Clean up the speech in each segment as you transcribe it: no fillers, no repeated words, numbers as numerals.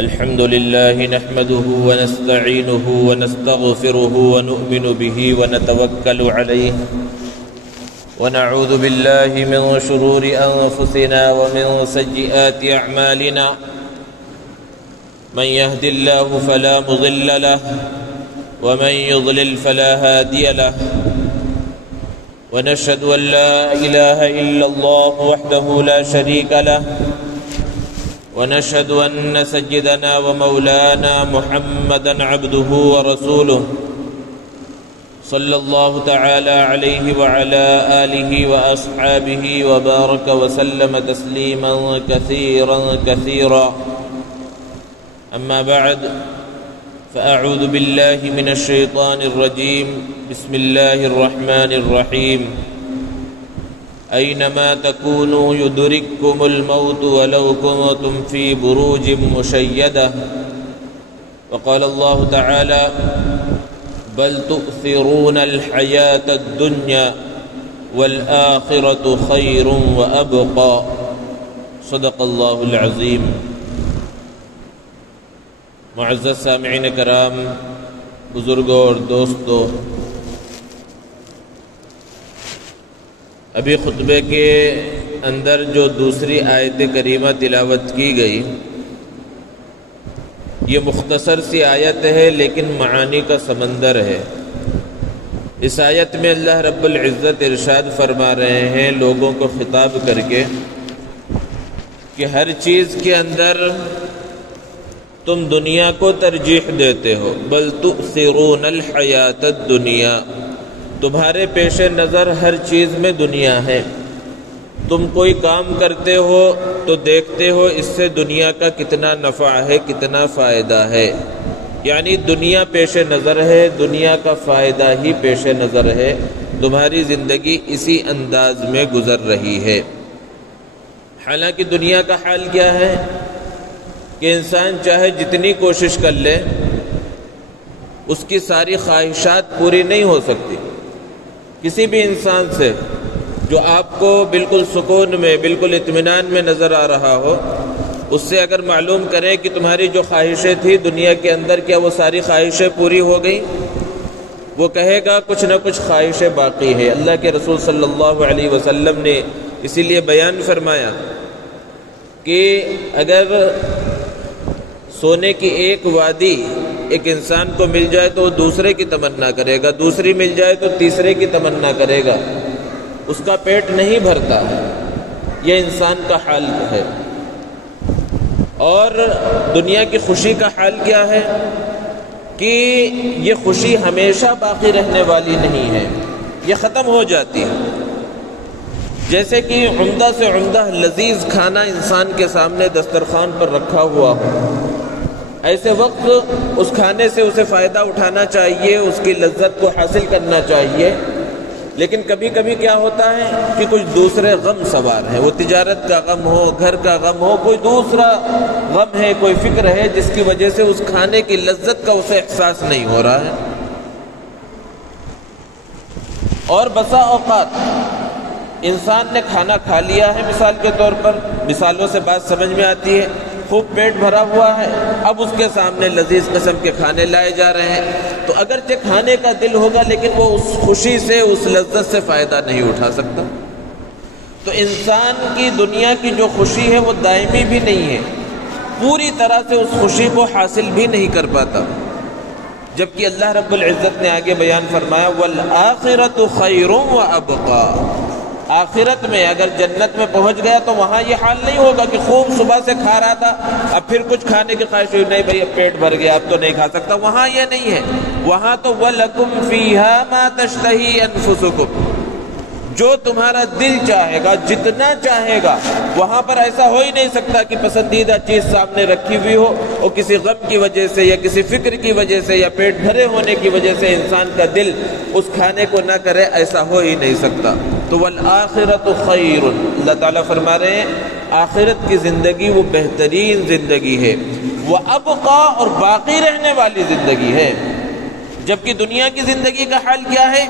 الحمد لله نحمده ونستعينه ونستغفره ونؤمن به ونتوكل عليه ونعوذ بالله من شرور أنفسنا ومن سيئات أعمالنا من يهد الله فلا مضل له ومن يضلل فلا هادي له ونشهد أن لا إله إلا الله وحده لا شريك له ونشهد أن سيدنا ومولانا محمدا عبده ورسوله صلى الله تعالى عليه وعلى آله وأصحابه وبارك وسلم تسليما كثيرا كثيرا أما بعد فأعوذ بالله من الشيطان الرجيم بسم الله الرحمن الرحيم أينما تكونوا يدرككم الموت ولو كنتم في بروج مشيدة وقال الله تعالى بل تؤثرون الحياة الدنيا والآخرة خير وأبقى صدق الله العظيم. معزز سامعین کرام، بزرگوں اور دوستوں، ابھی خطبے کے اندر جو دوسری آیت کریمہ تلاوت کی گئی، یہ مختصر سی آیت ہے لیکن معانی کا سمندر ہے. اس آیت میں اللہ رب العزت ارشاد فرما رہے ہیں لوگوں کو خطاب کر کے کہ ہر چیز کے اندر تم دنیا کو ترجیح دیتے ہو. بل تؤثرون الحیات الدنیا، تمہارے پیش نظر ہر چیز میں دنیا ہے. تم کوئی کام کرتے ہو تو دیکھتے ہو اس سے دنیا کا کتنا نفع ہے، کتنا فائدہ ہے. یعنی دنیا پیش نظر ہے، دنیا کا فائدہ ہی پیش نظر ہے. تمہاری زندگی اسی انداز میں گزر رہی ہے. حالانکہ دنیا کا حال کیا ہے کہ انسان چاہے جتنی کوشش کر لے اس کی ساری خواہشات پوری نہیں ہو سکتی. کسی بھی انسان سے جو آپ کو بالکل سکون میں، بالکل اطمینان میں نظر آ رہا ہو، اس سے اگر معلوم کریں کہ تمہاری جو خواہشیں تھیں دنیا کے اندر، کیا وہ ساری خواہشیں پوری ہو گئیں؟ وہ کہے گا کچھ نہ کچھ خواہشیں باقی ہیں. اللہ کے رسول صلی اللہ علیہ وسلم نے اسی لیے بیان فرمایا کہ اگر سونے کی ایک وادی ایک انسان کو مل جائے تو وہ دوسرے کی تمنا کرے گا، دوسری مل جائے تو تیسرے کی تمنا کرے گا. اس کا پیٹ نہیں بھرتا. یہ انسان کا حال ہے. اور دنیا کی خوشی کا حال کیا ہے کہ یہ خوشی ہمیشہ باقی رہنے والی نہیں ہے، یہ ختم ہو جاتی ہے. جیسے کہ عمدہ سے عمدہ لذیذ کھانا انسان کے سامنے دسترخوان پر رکھا ہوا ہو، ایسے وقت اس کھانے سے اسے فائدہ اٹھانا چاہیے، اس کی لذت کو حاصل کرنا چاہیے. لیکن کبھی کبھی کیا ہوتا ہے کہ کچھ دوسرے غم سوار ہیں. وہ تجارت کا غم ہو، گھر کا غم ہو، کوئی دوسرا غم ہے، کوئی فکر ہے جس کی وجہ سے اس کھانے کی لذت کا اسے احساس نہیں ہو رہا ہے. اور بسا اوقات انسان نے کھانا کھا لیا ہے، مثال کے طور پر، مثالوں سے بات سمجھ میں آتی ہے، خوب پیٹ بھرا ہوا ہے، اب اس کے سامنے لذیذ قسم کے کھانے لائے جا رہے ہیں تو اگرچہ کھانے کا دل ہوگا لیکن وہ اس خوشی سے، اس لذت سے فائدہ نہیں اٹھا سکتا. تو انسان کی دنیا کی جو خوشی ہے وہ دائمی بھی نہیں ہے، پوری طرح سے اس خوشی کو حاصل بھی نہیں کر پاتا. جبکہ اللہ رب العزت نے آگے بیان فرمایا وَالْآخِرَةُ خَيْرٌ وَأَبْقَى. آخرت میں اگر جنت میں پہنچ گیا تو وہاں یہ حال نہیں ہوگا کہ خوب صبح سے کھا رہا تھا، اب پھر کچھ کھانے کی خواہش ہوئی، نہیں بھائی اب پیٹ بھر گیا اب تو نہیں کھا سکتا. وہاں یہ نہیں ہے. وہاں تو وَلَكُمْ فِيهَا مَا تَشْتَهِي أَنفُسُكُمْ، جو تمہارا دل چاہے گا، جتنا چاہے گا. وہاں پر ایسا ہو ہی نہیں سکتا کہ پسندیدہ چیز سامنے رکھی ہوئی ہو اور کسی غم کی وجہ سے یا کسی فکر کی وجہ سے یا پیٹ بھرے ہونے کی وجہ سے انسان کا دل اس کھانے کو نہ کرے، ایسا ہو ہی نہیں سکتا. تو وَالْآخِرَةُ خَيْرٌ، اللہ تعالیٰ فرما رہے ہیں آخرت کی زندگی وہ بہترین زندگی ہے، وَأَبْقَى، اور باقی رہنے والی زندگی ہے. جبکہ دنیا کی زندگی کا حال کیا ہے؟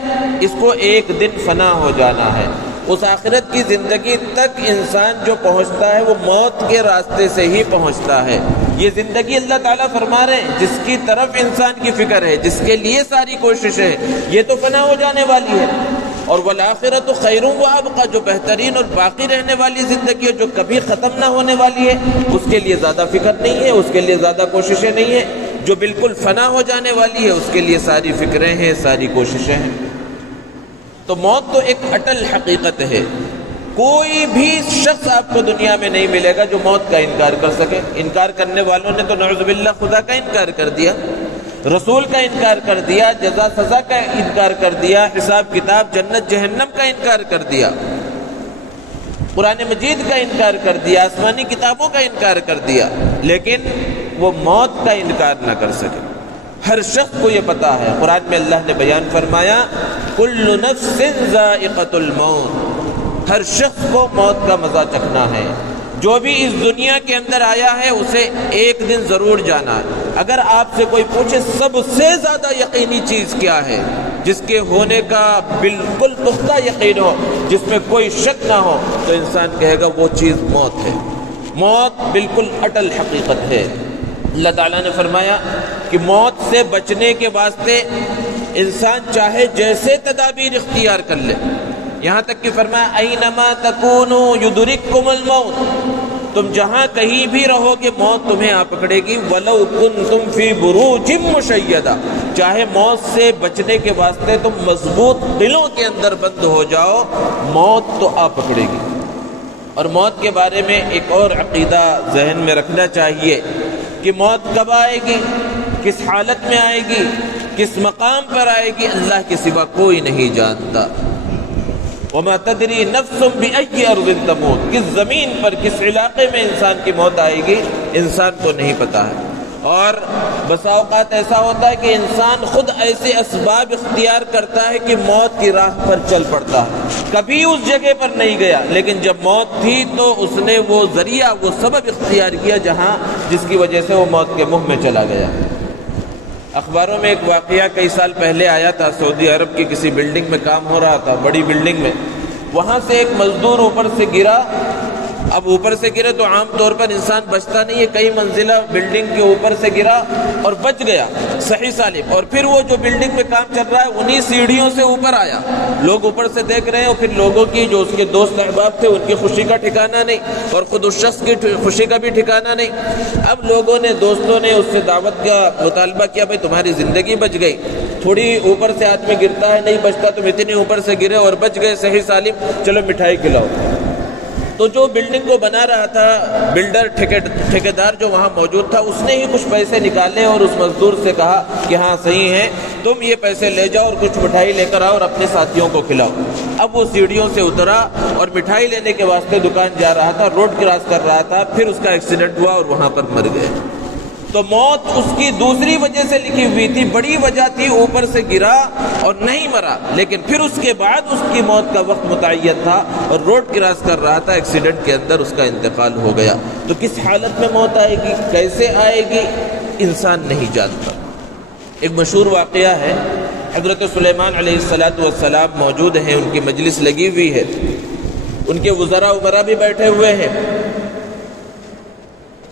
اس کو ایک دن فنا ہو جانا ہے. اس آخرت کی زندگی تک انسان جو پہنچتا ہے وہ موت کے راستے سے ہی پہنچتا ہے۔ یہ زندگی اللہ تعالیٰ فرما رہے ہیں جس کی طرف انسان کی فکر ہے، جس کے لیے ساری کوشش ہے، یہ تو فنا ہو جانے والی ہے۔ اور والآخرۃ خیر وابقیٰ، جو بہترین اور باقی رہنے والی زندگی ہے، جو کبھی ختم نہ ہونے والی ہے، اس کے لیے زیادہ فکر نہیں ہے، اس کے لیے زیادہ کوششیں نہیں ہیں۔ جو بالکل فنا ہو جانے والی ہے اس کے لیے ساری فکریں ہیں، ساری کوششیں ہیں۔ تو موت تو ایک اٹل حقیقت ہے، کوئی بھی شخص آپ کو دنیا میں نہیں ملے گا جو موت کا انکار کر سکے۔ انکار کرنے والوں نے تو نعوذ باللہ خدا کا انکار کر دیا، رسول کا انکار کر دیا، جزا سزا کا انکار کر دیا، حساب کتاب جنت جہنم کا انکار کر دیا، قرآن مجید کا انکار کر دیا، آسمانی کتابوں کا انکار کر دیا، لیکن وہ موت کا انکار نہ کر سکے۔ ہر شخص کو یہ پتا ہے، قرآن میں اللہ نے بیان فرمایا کل نفس ذائقۃ الموت، ہر شخص کو موت کا مزہ چکھنا ہے۔ جو بھی اس دنیا کے اندر آیا ہے اسے ایک دن ضرور جانا ہے۔ اگر آپ سے کوئی پوچھے سب سے زیادہ یقینی چیز کیا ہے، جس کے ہونے کا بالکل پختہ یقین ہو، جس میں کوئی شک نہ ہو، تو انسان کہے گا وہ چیز موت ہے۔ موت بالکل اٹل حقیقت ہے۔ اللہ تعالیٰ نے فرمایا کہ موت سے بچنے کے واسطے انسان چاہے جیسے تدابیر اختیار کر لے، یہاں تک کہ فرمایا اینما تکونوا یدرککم الموت، تم جہاں کہیں بھی رہو گے موت تمہیں آ پکڑے گی، ولو کنتم فی بروج مشیدہ، چاہے موت سے بچنے کے واسطے تم مضبوط قلعوں کے اندر بند ہو جاؤ، موت تو آ پکڑے گی۔ اور موت کے بارے میں ایک اور عقیدہ ذہن میں رکھنا چاہیے کہ موت کب آئے گی، کس حالت میں آئے گی، کس مقام پر آئے گی، اللہ کے سوا کوئی نہیں جانتا۔ وَمَا تَدْرِي نَفْسٌ بِأَيِّ أَرْضٍ تَمُوتُ، کس زمین پر کس علاقے میں انسان کی موت آئے گی انسان کو نہیں پتا ہے۔ اور بسا اوقات ایسا ہوتا ہے کہ انسان خود ایسے اسباب اختیار کرتا ہے کہ موت کی راہ پر چل پڑتا ہے، کبھی اس جگہ پر نہیں گیا، لیکن جب موت تھی تو اس نے وہ ذریعہ، وہ سبب اختیار کیا جہاں جس کی وجہ سے وہ موت کے منہ میں چلا گیا۔ اخباروں میں ایک واقعہ کئی سال پہلے آیا تھا، سعودی عرب کی کسی بلڈنگ میں کام ہو رہا تھا، بڑی بلڈنگ میں، وہاں سے ایک مزدور اوپر سے گرا۔ اب اوپر سے گرے تو عام طور پر انسان بچتا نہیں ہے، کئی منزلہ بلڈنگ کے اوپر سے گرا اور بچ گیا صحیح سالم، اور پھر وہ جو بلڈنگ میں کام چل رہا ہے انہی سیڑھیوں سے اوپر آیا، لوگ اوپر سے دیکھ رہے ہیں، اور پھر لوگوں کی جو اس کے دوست احباب تھے ان کی خوشی کا ٹھکانہ نہیں، اور خود اس شخص کی خوشی کا بھی ٹھکانہ نہیں۔ اب لوگوں نے، دوستوں نے اس سے دعوت کا مطالبہ کیا، بھائی تمہاری زندگی بچ گئی، تھوڑی اوپر سے آدمی گرتا ہے نہیں بچتا، تم اتنے اوپر سے گرے اور بچ گئے صحیح سالم، چلو مٹھائی کھلاؤ۔ تو جو بلڈنگ کو بنا رہا تھا بلڈر، ٹھیکیدار جو وہاں موجود تھا، اس نے ہی کچھ پیسے نکالے اور اس مزدور سے کہا کہ ہاں صحیح ہے، تم یہ پیسے لے جاؤ اور کچھ مٹھائی لے کر آؤ اور اپنے ساتھیوں کو کھلاؤ۔ اب وہ سیڑھیوں سے اترا اور مٹھائی لینے کے واسطے دکان جا رہا تھا، روڈ کراس کر رہا تھا، پھر اس کا ایکسیڈنٹ ہوا اور وہاں پر مر گئے۔ تو موت اس کی دوسری وجہ سے لکھی ہوئی تھی، بڑی وجہ تھی اوپر سے گرا اور نہیں مرا، لیکن پھر اس کے بعد اس کی موت کا وقت متعین تھا اور روڈ کراس کر رہا تھا، ایکسیڈنٹ کے اندر اس کا انتقال ہو گیا۔ تو کس حالت میں موت آئے گی، کیسے آئے گی، انسان نہیں جانتا۔ ایک مشہور واقعہ ہے، حضرت سلیمان علیہ السلام موجود ہیں، ان کی مجلس لگی ہوئی ہے، ان کے وزراء عمرا بھی بیٹھے ہوئے ہیں،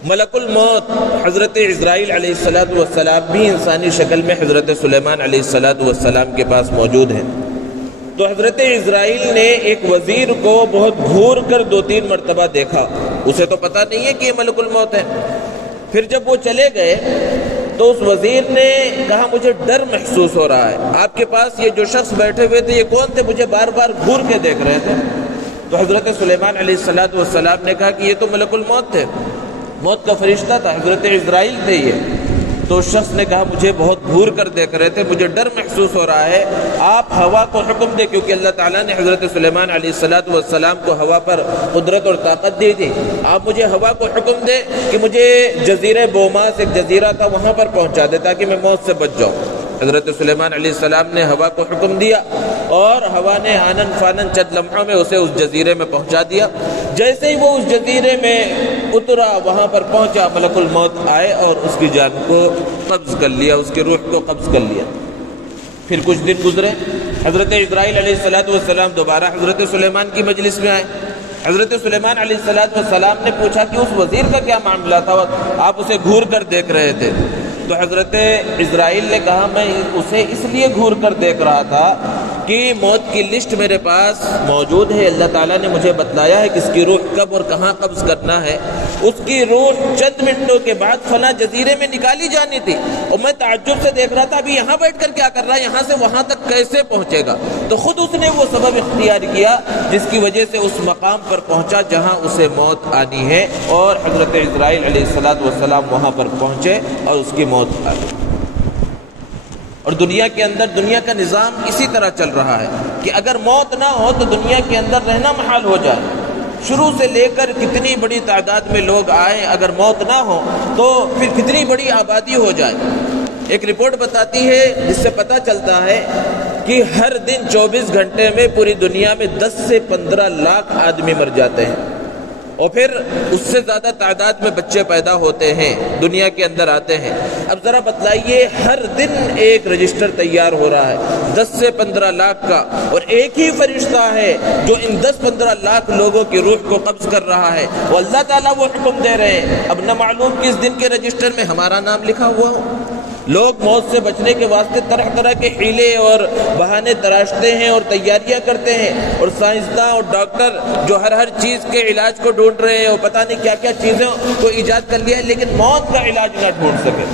ملک الموت حضرت عزرائیل علیہ السلام بھی انسانی شکل میں حضرت سلیمان علیہ السلام کے پاس موجود ہیں۔ تو حضرت عزرائیل نے ایک وزیر کو بہت گھور کر 2-3 مرتبہ دیکھا، اسے تو پتہ نہیں ہے کہ یہ ملک الموت ہے۔ پھر جب وہ چلے گئے تو اس وزیر نے کہا مجھے ڈر محسوس ہو رہا ہے، آپ کے پاس یہ جو شخص بیٹھے ہوئے تھے یہ کون تھے، مجھے بار بار گھور کے دیکھ رہے تھے۔ تو حضرت سلیمان علیہ السلام نے کہا کہ یہ تو ملک الموت تھے، موت کا فرشتہ تھا، حضرت عزرائیل تھے یہ۔ تو اس شخص نے کہا مجھے بہت گھور کر دیکھ رہے تھے، مجھے ڈر محسوس ہو رہا ہے، آپ ہوا کو حکم دے، کیونکہ اللہ تعالیٰ نے حضرت سلیمان علیہ السلام کو ہوا پر قدرت اور طاقت دی تھی، آپ مجھے ہوا کو حکم دے کہ مجھے جزیرہ بوماس، ایک جزیرہ تھا، وہاں پر پہنچا دے تاکہ میں موت سے بچ جاؤں۔ حضرت سلیمان علیہ السلام نے ہوا کو حکم دیا اور ہوا نے آنن فانن چند لمحوں میں اسے اس جزیرے میں پہنچا دیا۔ جیسے ہی وہ اس جزیرے میں اترا، وہاں پر پہنچا، ملک الموت آئے اور اس کی جان کو قبض کر لیا، اس کی روح کو قبض کر لیا۔ پھر کچھ دن گزرے، حضرت اسرائیل علیہ السلام دوبارہ حضرت سلیمان کی مجلس میں آئے۔ حضرت سلیمان علیہ السلام نے پوچھا کہ اس وزیر کا کیا معاملہ تھا، آپ اسے گھور کر دیکھ رہے تھے؟ تو حضرت اسرائیل نے کہا میں اسے اس لیے گھور کر دیکھ رہا تھا کہ موت کی لسٹ میرے پاس موجود ہے، اللہ تعالیٰ نے مجھے بتلایا ہے کہ اس کی روح کب اور کہاں قبض کرنا ہے۔ اس کی روح چند منٹوں کے بعد فلاں جزیرے میں نکالی جانی تھی، اور میں تعجب سے دیکھ رہا تھا ابھی یہاں بیٹھ کر کیا کر رہا ہے، یہاں سے وہاں تک کیسے پہنچے گا؟ تو خود اس نے وہ سبب اختیار کیا جس کی وجہ سے اس مقام پر پہنچا جہاں اسے موت آنی ہے، اور حضرت اسرائیل علیہ السلام وہاں پر پہنچے اور اس کی موت آ گئی۔ اور دنیا کے اندر دنیا کا نظام اسی طرح چل رہا ہے کہ اگر موت نہ ہو تو دنیا کے اندر رہنا محال ہو جائے۔ شروع سے لے کر کتنی بڑی تعداد میں لوگ آئیں، اگر موت نہ ہو تو پھر کتنی بڑی آبادی ہو جائے۔ ایک رپورٹ بتاتی ہے جس سے پتہ چلتا ہے کہ ہر دن 24 گھنٹے میں پوری دنیا میں 10 سے 15 لاکھ آدمی مر جاتے ہیں، اور پھر اس سے زیادہ تعداد میں بچے پیدا ہوتے ہیں، دنیا کے اندر آتے ہیں۔ اب ذرا بتلائیے، ہر دن ایک رجسٹر تیار ہو رہا ہے 10 سے 15 لاکھ کا، اور ایک ہی فرشتہ ہے جو ان 10-15 لاکھ لوگوں کی روح کو قبض کر رہا ہے، وہ اللہ تعالیٰ وہ حکم دے رہے ہیں۔ اب نہ معلوم کس دن کے رجسٹر میں ہمارا نام لکھا ہوا ہو۔ لوگ موت سے بچنے کے واسطے طرح طرح کے حیلے اور بہانے تراشتے ہیں اور تیاریاں کرتے ہیں، اور سائنسداں اور ڈاکٹر جو ہر چیز کے علاج کو ڈھونڈ رہے ہیں، اور پتہ نہیں کیا کیا چیزیں کو ایجاد کر لیا ہے، لیکن موت کا علاج نہ ڈھونڈ سکے۔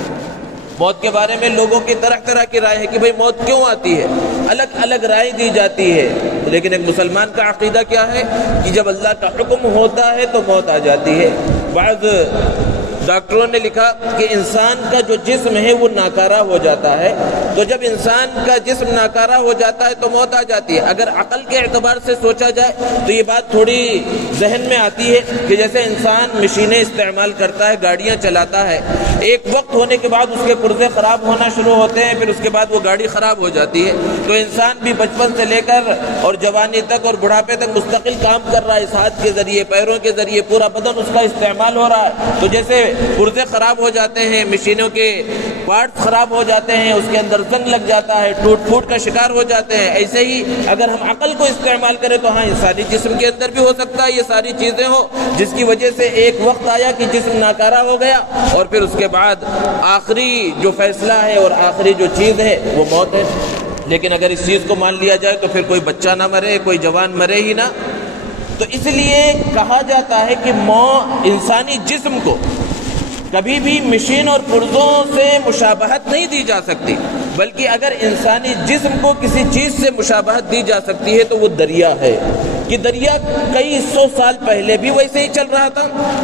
موت کے بارے میں لوگوں کی طرح طرح کی رائے ہے کہ بھئی موت کیوں آتی ہے، الگ الگ رائے دی جاتی ہے، لیکن ایک مسلمان کا عقیدہ کیا ہے کہ جب اللہ کا حکم ہوتا ہے تو موت آ جاتی ہے۔ بعض ڈاکٹروں نے لکھا کہ انسان کا جو جسم ہے وہ ناکارہ ہو جاتا ہے، تو جب انسان کا جسم ناکارہ ہو جاتا ہے تو موت آ جاتی ہے۔ اگر عقل کے اعتبار سے سوچا جائے تو یہ بات تھوڑی ذہن میں آتی ہے کہ جیسے انسان مشینیں استعمال کرتا ہے، گاڑیاں چلاتا ہے، ایک وقت ہونے کے بعد اس کے پرزے خراب ہونا شروع ہوتے ہیں، پھر اس کے بعد وہ گاڑی خراب ہو جاتی ہے۔ تو انسان بھی بچپن سے لے کر اور جوانی تک اور بڑھاپے تک مستقل کام کر رہا ہے، اس ہاتھ کے ذریعے، پیروں کے ذریعے، پورا بدن اس کا استعمال ہو رہا ہے۔ تو جیسے پرزے خراب ہو جاتے ہیں، مشینوں کے پارٹس خراب ہو جاتے ہیں، اس کے اندر زنگ لگ جاتا ہے، ٹوٹ پھوٹ کا شکار ہو جاتے ہیں، ایسے ہی اگر ہم عقل کو استعمال کریں تو ہاں انسانی جسم کے اندر بھی ہو سکتا ہے یہ ساری چیزیں ہو، جس کی وجہ سے ایک وقت آیا کہ جسم ناکارہ ہو گیا، اور پھر اس کے بعد آخری جو فیصلہ ہے اور آخری جو چیز ہے وہ موت ہے۔ لیکن اگر اس چیز کو مان لیا جائے تو پھر کوئی بچہ نہ مرے، کوئی جوان مرے ہی نہ۔ تو اس لیے کہا جاتا ہے کہ انسانی جسم کو کبھی بھی مشین اور پرزوں سے مشابہت نہیں دی جا سکتی، بلکہ اگر انسانی جسم کو کسی چیز سے مشابہت دی جا سکتی ہے تو وہ دریا ہے، کہ دریا کئی 100 سال پہلے بھی ویسے ہی چل رہا تھا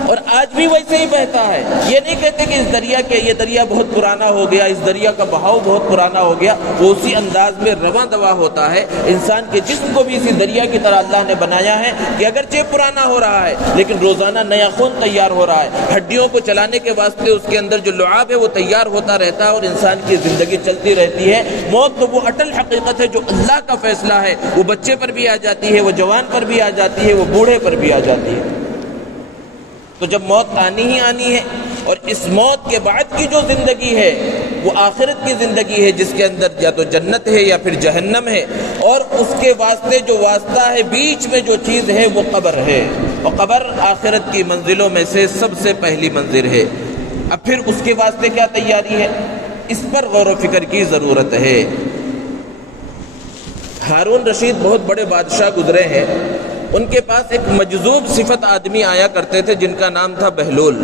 اور آج بھی ویسے ہی بہتا ہے۔ یہ نہیں کہتے کہ اس دریا کے یہ دریا بہت پرانا ہو گیا، اس دریا کا بہاؤ بہت پرانا ہو گیا، وہ اسی انداز میں رواں دواں ہوتا ہے۔ انسان کے جسم کو بھی اسی دریا کی طرح اللہ نے بنایا ہے کہ اگرچہ پرانا ہو رہا ہے لیکن روزانہ نیا خون تیار ہو رہا ہے، ہڈیوں کو چلانے کے واسطے اس کے اندر جو لعاب ہے وہ تیار ہوتا رہتا ہے، اور انسان کی زندگی چلتی رہتی ہے۔ موت تو وہ اٹل حقیقت ہے جو اللہ کا فیصلہ ہے، وہ بچے پر بھی آ جاتی ہے، وہ جوان پر بھی آ جاتی ہے، وہ بوڑھے پر بھی آ جاتی ہے۔ تو جب موت آنی ہی آنی ہے، اور اس موت کے بعد کی جو زندگی ہے وہ آخرت کی زندگی ہے، جس کے اندر یا تو جنت ہے یا پھر جہنم ہے، اور اس کے واسطے جو واسطہ ہے، بیچ میں جو چیز ہے وہ قبر ہے، اور قبر آخرت کی منزلوں میں سے سب سے پہلی منزل ہے۔ اب پھر اس کے واسطے کیا تیاری ہے، اس پر غور و فکر کی ضرورت ہے۔ ہارون رشید بہت بڑے بادشاہ گزرے ہیں، ان کے پاس ایک مجذوب صفت آدمی آیا کرتے تھے جن کا نام تھا بہلول۔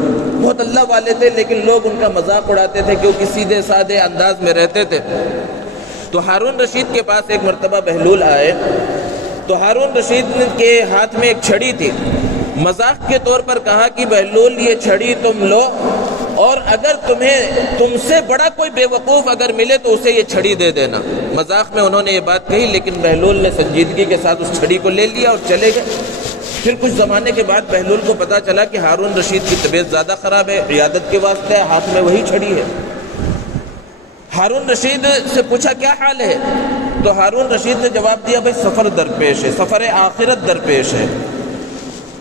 بہت اللہ والے تھے لیکن لوگ ان کا مذاق اڑاتے تھے کیونکہ سیدھے سادے انداز میں رہتے تھے۔ تو ہارون رشید کے پاس ایک مرتبہ بہلول آئے، تو ہارون رشید کے ہاتھ میں ایک چھڑی تھی، مذاق کے طور پر کہا کہ بہلول یہ چھڑی تم لو، اور اگر تم سے بڑا کوئی بے وقوف اگر ملے تو اسے یہ چھڑی دے دینا۔ مذاق میں انہوں نے یہ بات کہی، لیکن بہلول نے سنجیدگی کے ساتھ اس چھڑی کو لے لیا اور چلے گئے۔ پھر کچھ زمانے کے بعد بہلول کو پتا چلا کہ ہارون رشید کی طبیعت زیادہ خراب ہے، عیادت کے واسطے ہاتھ میں وہی چھڑی ہے۔ ہارون رشید سے پوچھا کیا حال ہے، تو ہارون رشید نے جواب دیا بھائی سفر درپیش ہے، سفر آخرت درپیش ہے۔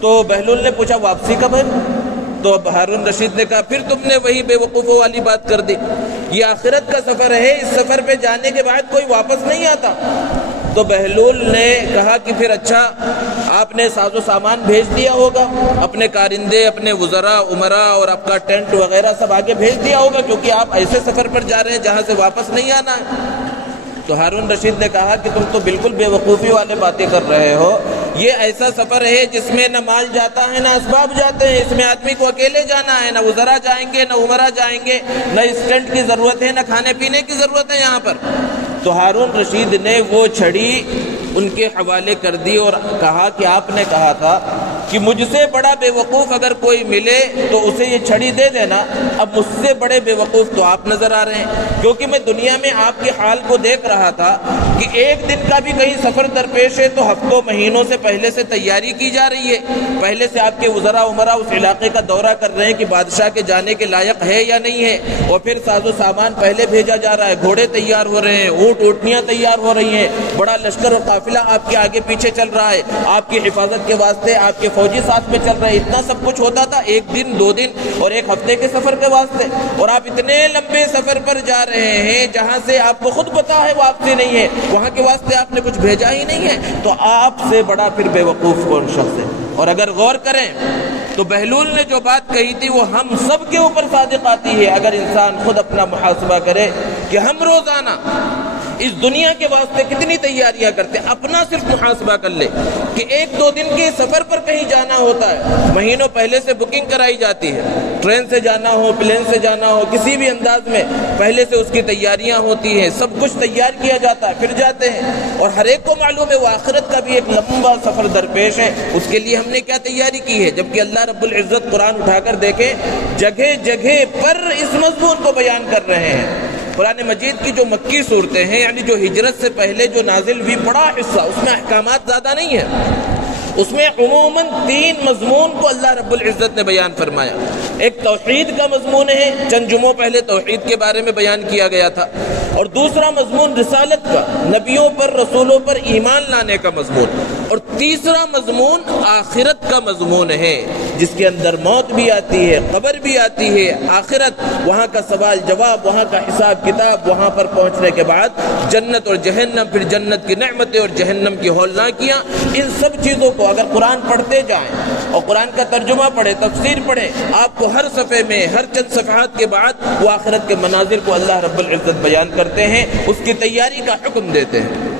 تو بہلول نے پوچھا واپسی کب ہے، تو اب ہارون رشید نے کہا پھر تم نے وہی بے وقوفوں والی بات کر دی، یہ آخرت کا سفر ہے، اس سفر پہ جانے کے بعد کوئی واپس نہیں آتا۔ تو بہلول نے کہا کہ پھر اچھا آپ نے ساز و سامان بھیج دیا ہوگا، اپنے کارندے، اپنے وزراء، امراء اور آپ کا ٹینٹ وغیرہ سب آگے بھیج دیا ہوگا، کیونکہ آپ ایسے سفر پر جا رہے ہیں جہاں سے واپس نہیں آنا ہے۔ تو ہارون رشید نے کہا کہ تم تو بالکل بے وقوفی والے باتیں کر رہے ہو، یہ ایسا سفر ہے جس میں نہ مال جاتا ہے نہ اسباب جاتے ہیں، اس میں آدمی کو اکیلے جانا ہے، نہ وزراء جائیں گے نہ امراء جائیں گے، نہ اس ٹینٹ کی ضرورت ہے نہ کھانے پینے کی ضرورت ہے یہاں پر۔ تو ہارون رشید نے وہ چھڑی ان کے حوالے کر دی اور کہا کہ آپ نے کہا تھا کہ مجھ سے بڑا بے وقوف اگر کوئی ملے تو اسے یہ چھڑی دے دینا، اب مجھ سے بڑے بے وقوف تو آپ نظر آ رہے ہیں، کیونکہ میں دنیا میں آپ کے حال کو دیکھ رہا تھا کہ ایک دن کا بھی کہیں سفر درپیش ہے تو ہفتوں مہینوں سے پہلے سے تیاری کی جا رہی ہے، پہلے سے آپ کے وزراء امراء اس علاقے کا دورہ کر رہے ہیں کہ بادشاہ کے جانے کے لائق ہے یا نہیں ہے، اور پھر ساز و سامان پہلے بھیجا جا رہا ہے، گھوڑے تیار ہو رہے ہیں، اونٹ اونٹنیاں تیار ہو رہی ہیں، بڑا لشکر اور قافلہ آپ کے آگے پیچھے چل رہا ہے، آپ کی حفاظت کے واسطے آپ کے فوجی ساتھ میں چل رہے ہیں، اتنا سب کچھ ہوتا تھا ایک دن، 2 دن اور ایک ہفتے کے سفر کے واسطے، اور آپ اتنے لمبے سفر پر جا رہے ہیں جہاں سے آپ کو خود پتا ہے واپسی نہیں ہے، وہاں کے واسطے آپ نے کچھ بھیجا ہی نہیں ہے، تو آپ سے بڑا پھر بے وقوف کون شخص ہے؟ اور اگر غور کریں تو بہلول نے جو بات کہی تھی وہ ہم سب کے اوپر صادق آتی ہے، اگر انسان خود اپنا محاسبہ کرے کہ ہم روزانہ اس دنیا کے واسطے کتنی تیاریاں کرتے ہیں، اپنا صرف محاسبہ کر لے کہ 1-2 دن کے سفر پر کہیں جانا ہوتا ہے، مہینوں پہلے سے بکنگ کرائی جاتی ہے، ٹرین سے جانا ہو، پلین سے جانا ہو، کسی بھی انداز میں پہلے سے اس کی تیاریاں ہوتی ہیں، سب کچھ تیار کیا جاتا ہے، پھر جاتے ہیں، اور ہر ایک کو معلوم ہے وہ آخرت کا بھی ایک لمبا سفر درپیش ہے، اس کے لیے ہم نے کیا تیاری کی ہے، جبکہ اللہ رب العزت قرآن اٹھا کر دیکھیں جگہ جگہ پر اس مضمون کو بیان کر رہے ہیں۔ قرآن مجید کی جو مکی صورتیں ہیں، یعنی جو ہجرت سے پہلے جو نازل ہوئی بڑا حصہ، اس میں احکامات زیادہ نہیں ہیں، اس میں عموماً 3 مضمون کو اللہ رب العزت نے بیان فرمایا۔ ایک توحید کا مضمون ہے، چند جمعوں پہلے توحید کے بارے میں بیان کیا گیا تھا، اور دوسرا مضمون رسالت کا، نبیوں پر رسولوں پر ایمان لانے کا مضمون، اور تیسرا مضمون آخرت کا مضمون ہے جس کے اندر موت بھی آتی ہے، قبر بھی آتی ہے، آخرت، وہاں کا سوال جواب، وہاں کا حساب کتاب، وہاں پر پہنچنے کے بعد جنت اور جہنم، پھر جنت کی نعمتیں اور جہنم کی ہولناکیاں، ان سب چیزوں کو اگر قرآن پڑھتے جائیں اور قرآن کا ترجمہ پڑھیں، تفسیر پڑھیں، آپ کو ہر صفحے میں ہر چند صفحات کے بعد وہ آخرت کے مناظر کو اللہ رب العزت بیان کرتے ہیں، اس کی تیاری کا حکم دیتے ہیں۔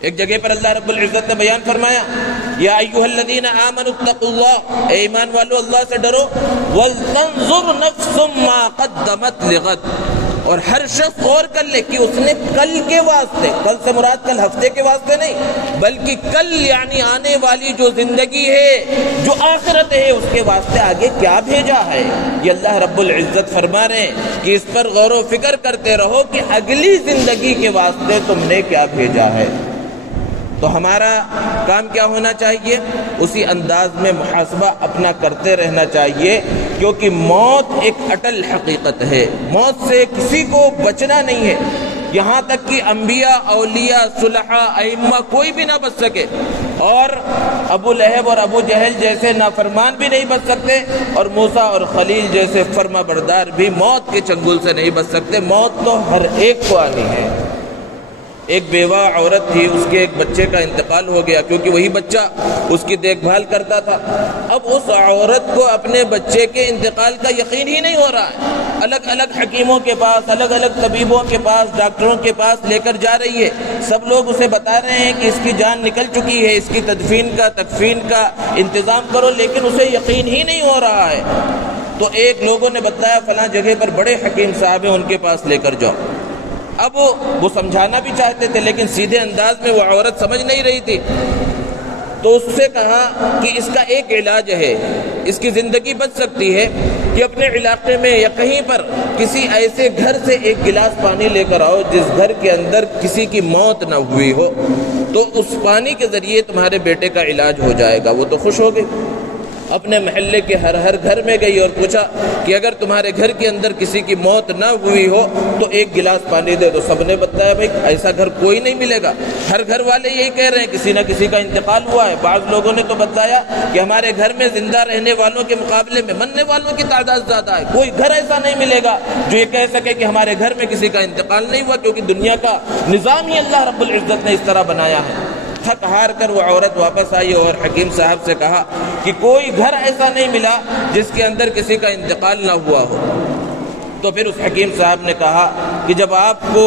ایک جگہ پر اللہ رب العزت نے بیان فرمایا، یا ایھا الذین آمنوا اتقوا اللہ، اے ایمان والو اللہ سے ڈرو، ولتنظر نفس ما قدمت لغد، اور ہر شخص غور کر لے کہ اس نے کل کے واسطے، کل سے مراد کل ہفتے کے واسطے نہیں بلکہ کل یعنی آنے والی جو زندگی ہے، جو آخرت ہے، اس کے واسطے آگے کیا بھیجا ہے۔ یہ اللہ رب العزت فرما رہے ہیں کہ اس پر غور و فکر کرتے رہو کہ اگلی زندگی کے واسطے تم نے کیا بھیجا ہے۔ تو ہمارا کام کیا ہونا چاہیے؟ اسی انداز میں محاسبہ اپنا کرتے رہنا چاہیے، کیونکہ موت ایک اٹل حقیقت ہے، موت سے کسی کو بچنا نہیں ہے، یہاں تک کہ انبیاء، اولیاء، صلحاء، ائمہ کوئی بھی نہ بچ سکے، اور ابو لہب اور ابو جہل جیسے نافرمان بھی نہیں بچ سکتے، اور موسیٰ اور خلیل جیسے فرما بردار بھی موت کے چنگل سے نہیں بچ سکتے۔ موت تو ہر ایک کو آنی ہے۔ ایک بیوہ عورت تھی، اس کے ایک بچے کا انتقال ہو گیا، کیونکہ وہی بچہ اس کی دیکھ بھال کرتا تھا۔ اب اس عورت کو اپنے بچے کے انتقال کا یقین ہی نہیں ہو رہا ہے، الگ الگ حکیموں کے پاس، الگ الگ طبیبوں کے پاس، ڈاکٹروں کے پاس لے کر جا رہی ہے، سب لوگ اسے بتا رہے ہیں کہ اس کی جان نکل چکی ہے، اس کی تدفین کا، تکفین کا انتظام کرو، لیکن اسے یقین ہی نہیں ہو رہا ہے۔ تو ایک لوگوں نے بتایا فلاں جگہ پر بڑے حکیم صاحب ہیں، ان کے پاس لے کر جاؤ۔ اب وہ سمجھانا بھی چاہتے تھے لیکن سیدھے انداز میں وہ عورت سمجھ نہیں رہی تھی، تو اس سے کہا کہ اس کا ایک علاج ہے، اس کی زندگی بچ سکتی ہے کہ اپنے علاقے میں یا کہیں پر کسی ایسے گھر سے ایک گلاس پانی لے کر آؤ جس گھر کے اندر کسی کی موت نہ ہوئی ہو، تو اس پانی کے ذریعے تمہارے بیٹے کا علاج ہو جائے گا۔ وہ تو خوش ہو گئی۔ اپنے محلے کے ہر گھر میں گئی اور پوچھا کہ اگر تمہارے گھر کے اندر کسی کی موت نہ ہوئی ہو تو ایک گلاس پانی دے دو۔ سب نے بتایا بھائی ایسا گھر کوئی نہیں ملے گا، ہر گھر والے یہی کہہ رہے ہیں کسی نہ کسی کا انتقال ہوا ہے۔ بعض لوگوں نے تو بتایا کہ ہمارے گھر میں زندہ رہنے والوں کے مقابلے میں مرنے والوں کی تعداد زیادہ ہے، کوئی گھر ایسا نہیں ملے گا جو یہ کہہ سکے کہ ہمارے گھر میں کسی کا انتقال نہیں ہوا، کیونکہ دنیا کا نظام ہی اللہ رب العزت نے اس طرح بنایا ہے۔ تھک ہار کر وہ عورت واپس آئی اور حکیم صاحب سے کہا کہ کوئی گھر ایسا نہیں ملا جس کے اندر کسی کا انتقال نہ ہوا ہو۔ تو پھر اس حکیم صاحب نے کہا کہ جب آپ کو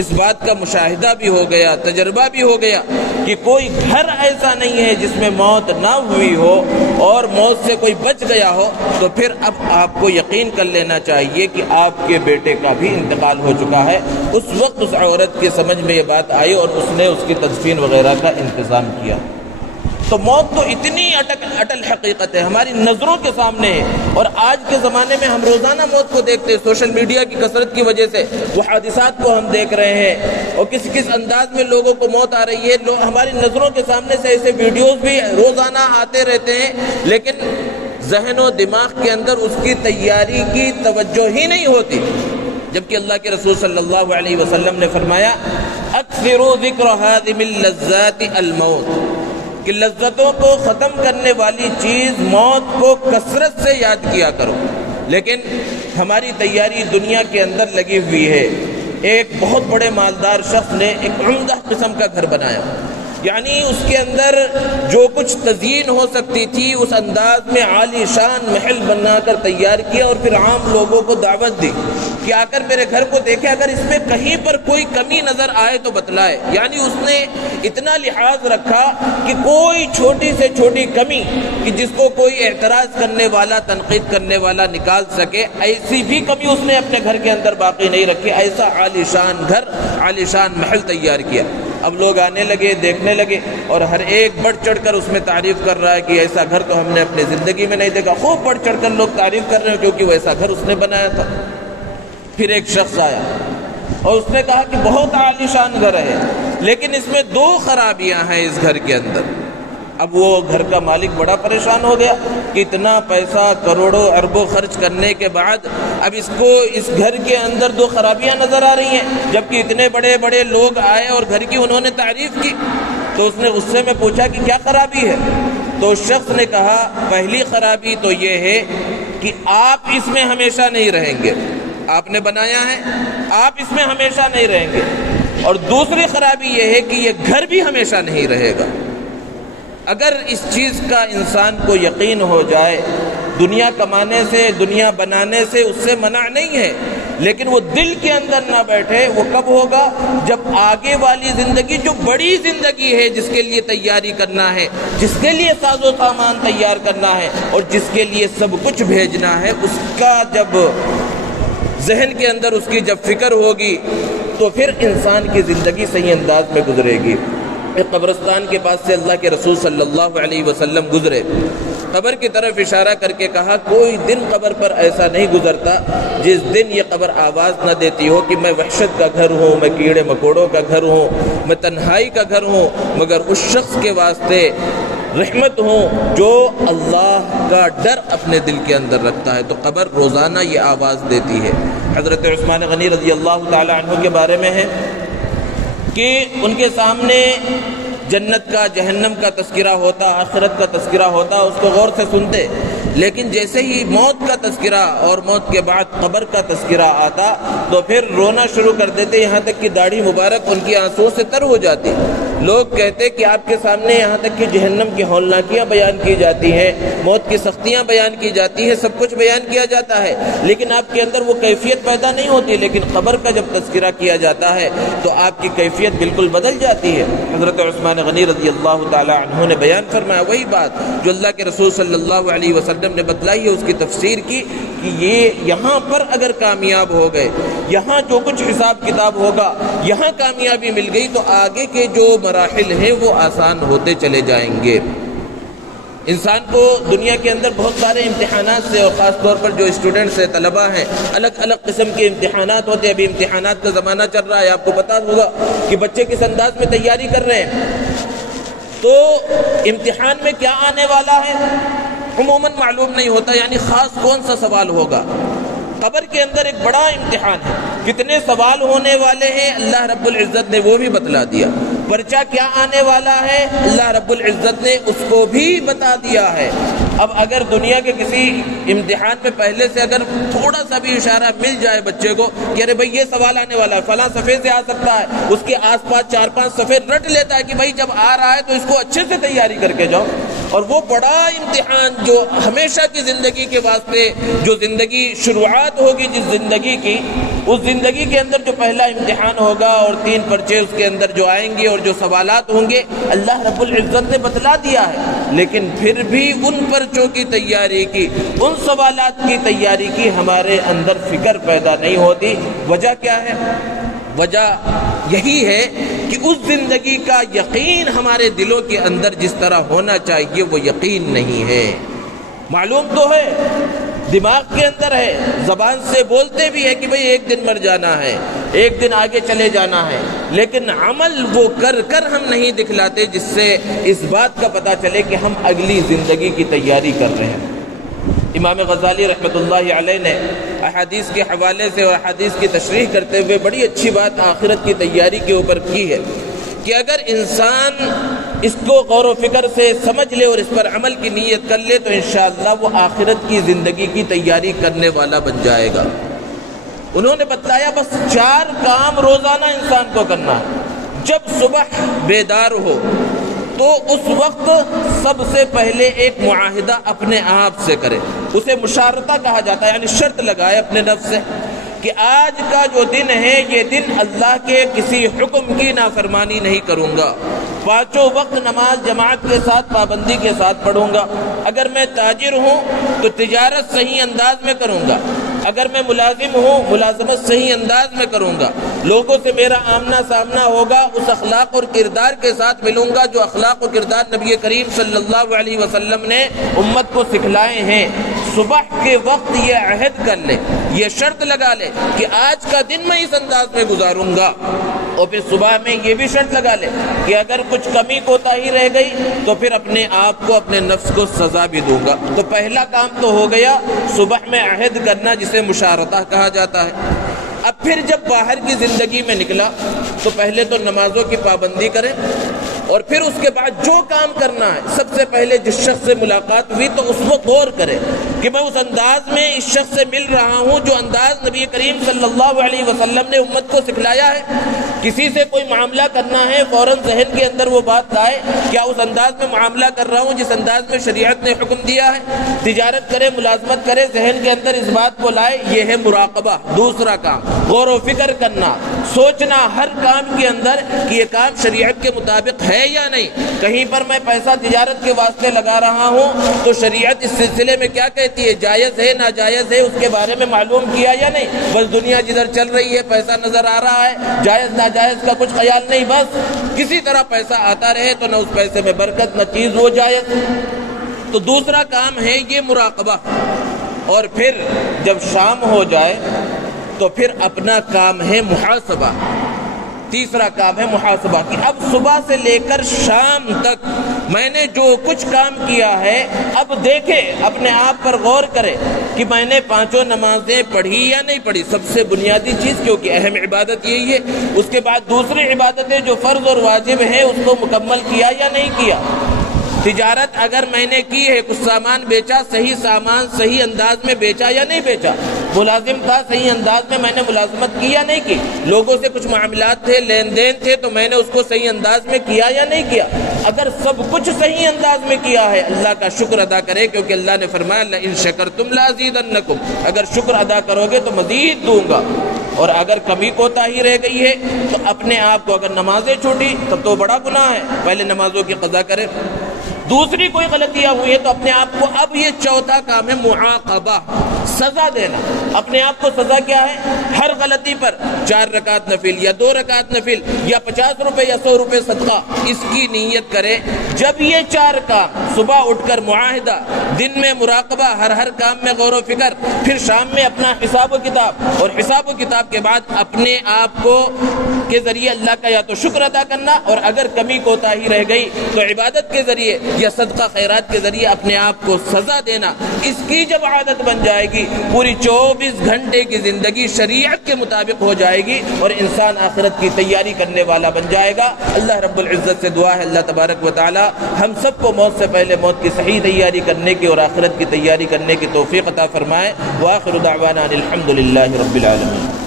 اس بات کا مشاہدہ بھی ہو گیا، تجربہ بھی ہو گیا کہ کوئی گھر ایسا نہیں ہے جس میں موت نہ ہوئی ہو اور موت سے کوئی بچ گیا ہو، تو پھر اب آپ کو یقین کر لینا چاہیے کہ آپ کے بیٹے کا بھی انتقال ہو چکا ہے۔ اس وقت اس عورت کے سمجھ میں یہ بات آئی اور اس نے اس کی تدفین وغیرہ کا انتظام کیا۔ تو موت تو اتنی اٹل حقیقت ہے، ہماری نظروں کے سامنے ہے، اور آج کے زمانے میں ہم روزانہ موت کو دیکھتے ہیں۔ سوشل میڈیا کی کثرت کی وجہ سے وہ حادثات کو ہم دیکھ رہے ہیں اور کس انداز میں لوگوں کو موت آ رہی ہے۔ ہماری نظروں کے سامنے سے ایسے ویڈیوز بھی روزانہ آتے رہتے ہیں، لیکن ذہن و دماغ کے اندر اس کی تیاری کی توجہ ہی نہیں ہوتی، جبکہ اللہ کے رسول صلی اللہ علیہ وسلم نے فرمایا اکثروا ذکر ہادم اللذات الموت، کہ لذتوں کو ختم کرنے والی چیز موت کو کثرت سے یاد کیا کرو۔ لیکن ہماری تیاری دنیا کے اندر لگی ہوئی ہے۔ ایک بہت بڑے مالدار شخص نے ایک عمدہ قسم کا گھر بنایا، یعنی اس کے اندر جو کچھ تزئین ہو سکتی تھی اس انداز میں عالی شان محل بنا کر تیار کیا، اور پھر عام لوگوں کو دعوت دی کہ آ کر میرے گھر کو دیکھے، اگر اس میں کہیں پر کوئی کمی نظر آئے تو بتلائے۔ یعنی اس نے اتنا لحاظ رکھا کہ کوئی چھوٹی سے چھوٹی کمی کہ جس کو کوئی اعتراض کرنے والا، تنقید کرنے والا نکال سکے، ایسی بھی کمی اس نے اپنے گھر کے اندر باقی نہیں رکھی۔ ایسا عالی شان گھر، عالی شان محل تیار کیا۔ اب لوگ آنے لگے، دیکھنے لگے، اور ہر ایک بڑھ چڑھ کر اس میں تعریف کر رہا ہے کہ ایسا گھر تو ہم نے اپنی زندگی میں نہیں دیکھا۔ خوب بڑھ چڑھ کر لوگ تعریف کر رہے ہیں کیونکہ وہ ایسا گھر اس نے بنایا تھا۔ پھر ایک شخص آیا اور اس نے کہا کہ بہت عالی شان گھر ہے، لیکن اس میں 2 خرابیاں ہیں اس گھر کے اندر۔ اب وہ گھر کا مالک بڑا پریشان ہو گیا کہ اتنا پیسہ کروڑوں اربوں خرچ کرنے کے بعد اب اس کو اس گھر کے اندر 2 خرابیاں نظر آ رہی ہیں، جبکہ اتنے بڑے بڑے لوگ آئے اور گھر کی انہوں نے تعریف کی۔ تو اس نے غصے میں پوچھا کہ کیا خرابی ہے؟ تو اس شخص نے کہا پہلی خرابی تو یہ ہے کہ آپ اس میں ہمیشہ نہیں رہیں گے، آپ نے بنایا ہے، آپ اس میں ہمیشہ نہیں رہیں گے، اور دوسری خرابی یہ ہے کہ یہ گھر بھی ہمیشہ نہیں رہے گا۔ اگر اس چیز کا انسان کو یقین ہو جائے، دنیا کمانے سے، دنیا بنانے سے اس سے منع نہیں ہے، لیکن وہ دل کے اندر نہ بیٹھے، وہ کب ہوگا؟ جب آگے والی زندگی، جو بڑی زندگی ہے جس کے لیے تیاری کرنا ہے، جس کے لیے ساز و سامان تیار کرنا ہے اور جس کے لیے سب کچھ بھیجنا ہے، اس کا جب ذہن کے اندر اس کی جب فکر ہوگی تو پھر انسان کی زندگی صحیح انداز میں گزرے گی۔ ایک قبرستان کے پاس سے اللہ کے رسول صلی اللہ علیہ وسلم گزرے، قبر کی طرف اشارہ کر کے کہا کوئی دن قبر پر ایسا نہیں گزرتا جس دن یہ قبر آواز نہ دیتی ہو کہ میں وحشت کا گھر ہوں، میں کیڑے مکوڑوں کا گھر ہوں، میں تنہائی کا گھر ہوں، مگر اس شخص کے واسطے رحمت ہوں جو اللہ کا ڈر اپنے دل کے اندر رکھتا ہے۔ تو قبر روزانہ یہ آواز دیتی ہے۔ حضرت عثمان غنی رضی اللہ تعالی عنہ کے بارے میں ہے کہ ان کے سامنے جنت کا، جہنم کا تذکرہ ہوتا، آخرت کا تذکرہ ہوتا، اس کو غور سے سنتے، لیکن جیسے ہی موت کا تذکرہ اور موت کے بعد قبر کا تذکرہ آتا تو پھر رونا شروع کر دیتے، یہاں تک کہ داڑھی مبارک ان کی آنسوؤں سے تر ہو جاتی۔ لوگ کہتے کہ آپ کے سامنے یہاں تک کہ جہنم کی ہولناکیاں بیان کی جاتی ہیں، موت کی سختیاں بیان کی جاتی ہیں، سب کچھ بیان کیا جاتا ہے، لیکن آپ کے اندر وہ کیفیت پیدا نہیں ہوتی۔ لیکن قبر کا جب تذکرہ کیا جاتا ہے تو آپ کی کیفیت بالکل بدل جاتی ہے۔ حضرت عثمان غنی رضی اللہ تعالی عنہ نے بیان فرمایا وہی بات جو اللہ کے رسول صلی اللہ علیہ وسلم نے بتلائی ہے، اس کی تفسیر کی کہ یہ یہاں پر اگر کامیاب ہو گئے، یہاں جو کچھ حساب کتاب ہوگا، یہاں کامیابی مل گئی تو آگے کے جو مراحل ہیں وہ آسان ہوتے چلے جائیں گے۔ انسان کو دنیا کے اندر بہت سارے امتحانات سے، اور خاص طور پر جو اسٹوڈنٹس ہیں، طلباء ہیں، الگ الگ قسم کے امتحانات ہوتے ہیں۔ ابھی امتحانات کا زمانہ چل رہا ہے، آپ کو پتہ ہوگا کہ بچے کس انداز میں تیاری کر رہے ہیں۔ تو امتحان میں کیا آنے والا ہے؟ عموماً معلوم نہیں ہوتا، یعنی خاص کون سا سوال ہوگا۔ قبر کے اندر ایک بڑا امتحان ہے، کتنے سوال ہونے والے ہیں اللہ رب العزت نے وہ بھی بتلا دیا، پرچہ کیا آنے والا ہے اللہ رب العزت نے اس کو بھی بتا دیا ہے۔ اب اگر دنیا کے کسی امتحان میں پہلے سے اگر تھوڑا سا بھی اشارہ مل جائے بچے کو کہ ارے بھائی یہ سوال آنے والا ہے، فلاں صفحے سے آ سکتا ہے، اس کے آس پاس 4-5 صفحے رٹ لیتا ہے کہ بھائی جب آ رہا ہے تو اس کو اچھے سے تیاری کر کے جاؤ۔ اور وہ بڑا امتحان جو ہمیشہ کی زندگی کے واسطے، جو زندگی شروعات ہوگی جس زندگی کی، اس زندگی کے اندر جو پہلا امتحان ہوگا اور 3 پرچے اس کے اندر جو آئیں گے اور جو سوالات ہوں گے اللہ رب العزت نے بتلا دیا ہے، لیکن پھر بھی ان پرچوں کی تیاری کی، ان سوالات کی تیاری کی ہمارے اندر فکر پیدا نہیں ہوتی۔ وجہ کیا ہے؟ وجہ یہی ہے کہ اس زندگی کا یقین ہمارے دلوں کے اندر جس طرح ہونا چاہیے وہ یقین نہیں ہے۔ معلوم تو ہے، دماغ کے اندر ہے، زبان سے بولتے بھی ہے کہ بھئی ایک دن مر جانا ہے، ایک دن آگے چلے جانا ہے، لیکن عمل وہ کر کر ہم نہیں دکھلاتے جس سے اس بات کا پتہ چلے کہ ہم اگلی زندگی کی تیاری کر رہے ہیں۔ امام غزالی رحمۃ اللہ علیہ نے احادیث کے حوالے سے اور احادیث کی تشریح کرتے ہوئے بڑی اچھی بات آخرت کی تیاری کے اوپر کی ہے کہ اگر انسان اس کو غور و فکر سے سمجھ لے اور اس پر عمل کی نیت کر لے تو انشاءاللہ وہ آخرت کی زندگی کی تیاری کرنے والا بن جائے گا۔ انہوں نے بتایا بس 4 کام روزانہ انسان کو کرنا ہے۔ جب صبح بیدار ہو تو اس وقت سب سے پہلے ایک معاہدہ اپنے آپ سے کرے، اسے مشارطہ کہا جاتا ہے، یعنی شرط لگائے اپنے نفس سے کہ آج کا جو دن ہے یہ دن اللہ کے کسی حکم کی نافرمانی نہیں کروں گا، 5 وقت نماز جماعت کے ساتھ پابندی کے ساتھ پڑھوں گا، اگر میں تاجر ہوں تو تجارت صحیح انداز میں کروں گا، اگر میں ملازم ہوں ملازمت صحیح انداز میں کروں گا، لوگوں سے میرا آمنا سامنا ہوگا اس اخلاق اور کردار کے ساتھ ملوں گا جو اخلاق و کردار نبی کریم صلی اللہ علیہ وسلم نے امت کو سکھلائے ہیں۔ صبح کے وقت یہ عہد کر لے، یہ شرط لگا لے کہ آج کا دن میں اس انداز میں گزاروں گا، اور پھر صبح میں یہ بھی شرط لگا لے کہ اگر کچھ کمی کوتاہی رہ گئی تو پھر اپنے آپ کو اپنے نفس کو سزا بھی دوں گا۔ تو پہلا کام تو ہو گیا صبح میں عہد کرنا جسے مشارطہ کہا جاتا ہے۔ اب پھر جب باہر کی زندگی میں نکلا تو پہلے تو نمازوں کی پابندی کریں، اور پھر اس کے بعد جو کام کرنا ہے سب سے پہلے جس شخص سے ملاقات ہوئی تو اس وقت غور کرے کہ میں اس انداز میں اس شخص سے مل رہا ہوں جو انداز نبی کریم صلی اللہ علیہ وسلم نے امت کو سکھلایا ہے۔ کسی سے کوئی معاملہ کرنا ہے فوراً ذہن کے اندر وہ بات لائے، کیا اس انداز میں معاملہ کر رہا ہوں جس انداز میں شریعت نے حکم دیا ہے؟ تجارت کرے ملازمت کرے ذہن کے اندر اس بات کو لائے، یہ ہے مراقبہ۔ دوسرا کام غور و فکر کرنا، سوچنا ہر کام کے اندر کہ یہ کام شریعت کے مطابق ہے یا نہیں۔ کہیں پر میں پیسہ تجارت کے واسطے لگا رہا ہوں تو شریعت اس سلسلے میں کیا کہتی ہے، جائز ہے ناجائز ہے، اس کے بارے میں معلوم کیا یا نہیں؟ بس دنیا جدھر چل رہی ہے پیسہ نظر آ رہا ہے، جائز ناجائز کا کچھ خیال نہیں، بس کسی طرح پیسہ آتا رہے تو نہ اس پیسے میں برکت نہ چیز وہ جائز۔ تو دوسرا کام ہے یہ مراقبہ، اور پھر جب شام ہو جائے تو پھر اپنا کام ہے محاسبہ۔ تیسرا کام ہے محاسبہ کہ اب صبح سے لے کر شام تک میں نے جو کچھ کام کیا ہے اب دیکھے، اپنے آپ پر غور کرے کہ میں نے 5 نمازیں پڑھی یا نہیں پڑھی، سب سے بنیادی چیز، کیونکہ اہم عبادت یہی ہے۔ اس کے بعد دوسری عبادتیں جو فرض اور واجب ہیں اس کو مکمل کیا یا نہیں کیا۔ تجارت اگر میں نے کی ہے، کچھ سامان بیچا، صحیح سامان صحیح انداز میں بیچا یا نہیں بیچا۔ ملازم تھا، صحیح انداز میں نے ملازمت کی یا نہیں کی۔ لوگوں سے کچھ معاملات تھے، لین دین تھے، تو میں نے اس کو صحیح انداز میں کیا یا نہیں کیا۔ اگر سب کچھ صحیح انداز میں کیا ہے اللہ کا شکر ادا کرے، کیونکہ اللہ نے فرمایا لئن شکرتم لازیدنکم، اگر شکر ادا کرو گے تو مزید دوں گا۔ اور اگر کمی کوتاہی رہ گئی ہے تو اپنے آپ کو، اگر نمازیں چھوٹی تب تو بڑا گناہ ہے، پہلے نمازوں کی قضا کرے۔ دوسری کوئی غلطیاں ہوئی ہے تو اپنے آپ کو، اب یہ چوتھا کام ہے معاقبہ، سزا دینا۔ اپنے آپ کو سزا کیا ہے؟ ہر غلطی پر 4 رکعت نفل یا 2 رکعت نفل یا 50 روپے یا 100 روپے صدقہ، اس کی نیت کرے۔ جب یہ 4 کام، صبح اٹھ کر معاہدہ، دن میں مراقبہ، ہر کام میں غور و فکر، پھر شام میں اپنا حساب و کتاب، اور حساب و کتاب کے بعد اپنے آپ کو کے ذریعے اللہ کا یا تو شکر ادا کرنا، اور اگر کمی کوتاہی رہ گئی تو عبادت کے ذریعے یا صدقہ خیرات کے ذریعے اپنے آپ کو سزا دینا، اس کی جب عادت بن جائے گی، پوری 24 گھنٹے کی زندگی شریعت کے مطابق ہو جائے گی اور انسان آخرت کی تیاری کرنے والا بن جائے گا۔ اللہ رب العزت سے دعا ہے اللہ تبارک و تعالی ہم سب کو موت سے پہلے موت کی صحیح تیاری کرنے کی اور آخرت کی تیاری کرنے کی توفیق عطا فرمائے۔ وآخر دعوانا الحمد للہ رب العالمین۔